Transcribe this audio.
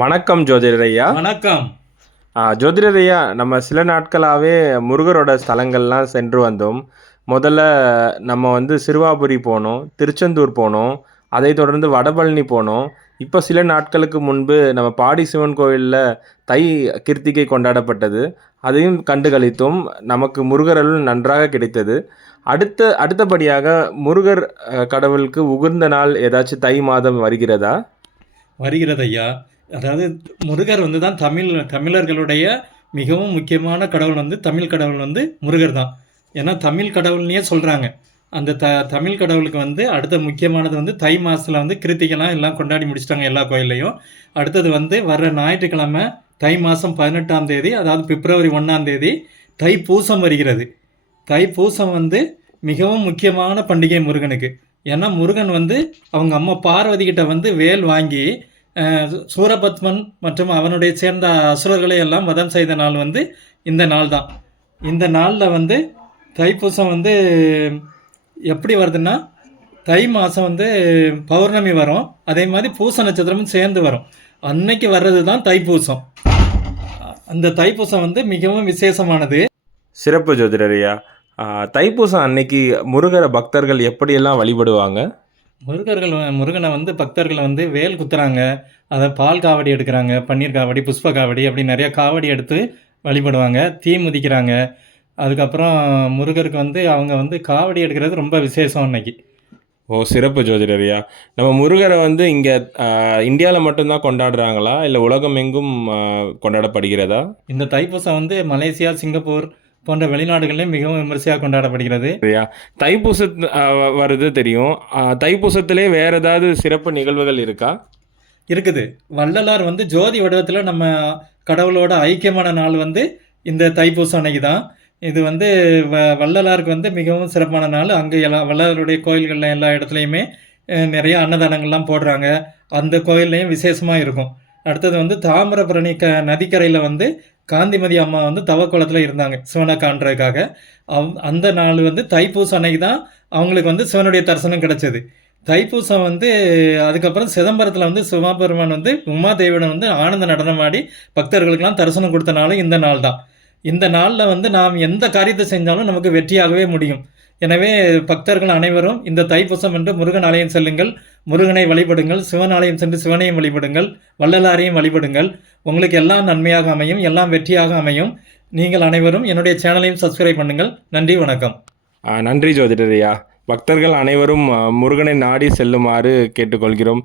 வணக்கம் ஜோதிடர் ஐயா. வணக்கம். ஜோதிடர் ஐயா, நம்ம சில நாட்களாகவே முருகரோட ஸ்தலங்கள்லாம் சென்று வந்தோம். முதல்ல நம்ம வந்து சிறுவாபுரி போனோம், திருச்செந்தூர் போனோம், அதைத் தொடர்ந்து வடபழனி போனோம். இப்போ சில நாட்களுக்கு முன்பு நம்ம பாடி சிவன் கோயிலில் தை கிருத்திகை கொண்டாடப்பட்டது. அதையும் கண்டு களித்தோம். நமக்கு முருகர் அருள் நன்றாக கிடைத்தது. அடுத்தபடியாக முருகர் கடவுளுக்கு உகந்த நாள் ஏதாச்சும் தை மாதம் வருகிறதா? வருகிறது ஐயா. அதாவது முருகர் வந்து தான் தமிழர்களுடைய மிகவும் முக்கியமான கடவுள் வந்து தமிழ் கடவுள் வந்து முருகர் தான். ஏன்னா தமிழ் கடவுள்னே சொல்கிறாங்க. அந்த தமிழ் கடவுளுக்கு வந்து அடுத்த முக்கியமானது வந்து தை மாதத்தில் வந்து கிருத்திகைலாம் எல்லாம் கொண்டாடி முடிச்சிட்டாங்க எல்லா கோயில்லையும். அடுத்தது வந்து வர்ற ஞாயிற்றுக்கிழமை தை மாதம் 18ஆம் தேதி, அதாவது பிப்ரவரி 1ஆம் தேதி தைப்பூசம் வருகிறது. தைப்பூசம் வந்து மிகவும் முக்கியமான பண்டிகை முருகனுக்கு. ஏன்னா முருகன் வந்து அவங்க அம்மா பார்வதி கிட்ட வந்து வேல் வாங்கி சூரபத்மன் மற்றும் அவனுடைய சேர்ந்த அசுரர்களை எல்லாம் வதம் செய்த நாள் வந்து இந்த நாள் தான். இந்த நாளில் வந்து தைப்பூசம் வந்து எப்படி வருதுன்னா, தை மாதம் வந்து பௌர்ணமி வரும், அதே மாதிரி பூச நட்சத்திரமும் சேர்ந்து வரும். அன்னைக்கு வர்றது தான் தைப்பூசம். அந்த தைப்பூசம் வந்து மிகவும் விசேஷமானது. சிறப்பு ஜோதிடர் ஐயா. தைப்பூசம் அன்னைக்கு முருகரை பக்தர்கள் எப்படியெல்லாம் வழிபடுவாங்க? முருகனை வந்து பக்தர்களை வந்து வேல் குத்துறாங்க, அதை பால் காவடி எடுக்கிறாங்க, பன்னீர் காவடி, புஷ்ப காவடி, அப்படி நிறையா காவடி எடுத்து வழிபடுவாங்க. தீ மிதிக்கிறாங்க. அதுக்கப்புறம் முருகருக்கு வந்து அவங்க வந்து காவடி எடுக்கிறது ரொம்ப விசேஷம் அன்னைக்கு. ஓ, சிறப்பு ஜோதிடர் ஐயா. நம்ம முருகரை வந்து இங்கே இந்தியாவில் மட்டும்தான் கொண்டாடுறாங்களா, இல்லை உலகம் எங்கும் கொண்டாடப்படுகிறதா? இந்த தைப்பூசம் வந்து மலேசியா, சிங்கப்பூர் போன்ற வெளிநாடுகளிலும் மிகவும் விமர்சையாக கொண்டாடப்படுகிறது. ஐயா, தைப்பூச வருது தெரியும். தைப்பூசத்திலே வேற ஏதாவது சிறப்பு நிகழ்வுகள் இருக்கா? இருக்குது. வள்ளலார் வந்து ஜோதி வடிவத்தில் நம்ம கடவுளோட ஐக்கியமான நாள் வந்து இந்த தைப்பூசம் அன்னைக்கு தான். இது வந்து வள்ளலாருக்கு வந்து மிகவும் சிறப்பான நாள். அங்கே வள்ளலாருடைய கோயில்களில் எல்லா இடத்துலையுமே நிறைய அன்னதானங்கள்லாம் போடுறாங்க. அந்த கோயில்லையும் விசேஷமாக இருக்கும். அடுத்தது வந்து தாமிரபரணி நதிக்கரையில் வந்து காந்திமதி அம்மா வந்து தவக்குளத்தில் இருந்தாங்க சிவனை காண்றதுக்காக. அந்த நாள் வந்து தைப்பூசம் அன்னைக்கு தான் அவங்களுக்கு வந்து சிவனுடைய தரிசனம் கிடைச்சது. தைப்பூசம் வந்து அதுக்கப்புறம் சிதம்பரத்தில் வந்து சிவபெருமான் வந்து உமாதேவியுடன் வந்து ஆனந்த நடனம் ஆடி பக்தர்களுக்கெல்லாம் தரிசனம் கொடுத்த நாளும் இந்த நாள் தான். இந்த நாளில் வந்து நாம் எந்த காரியத்தை செஞ்சாலும் நமக்கு வெற்றியாகவே முடியும். எனவே பக்தர்கள் அனைவரும் இந்த தைப்பூசம் என்று முருகன் ஆலயம் செல்லுங்கள், முருகனை வழிபடுங்கள், சிவன் ஆலயம் சென்று சிவனையும் வழிபடுங்கள், வள்ளலாரையும் வழிபடுங்கள். உங்களுக்கு எல்லாம் நன்மையாக அமையும், எல்லாம் வெற்றியாக அமையும். நீங்கள் அனைவரும் என்னுடைய சேனலையும் சப்ஸ்கிரைப் பண்ணுங்கள். நன்றி, வணக்கம். நன்றி ஜோதிடர் ஐயா. பக்தர்கள் அனைவரும் முருகனை நாடி செல்லுமாறு கேட்டுக்கொள்கிறோம்.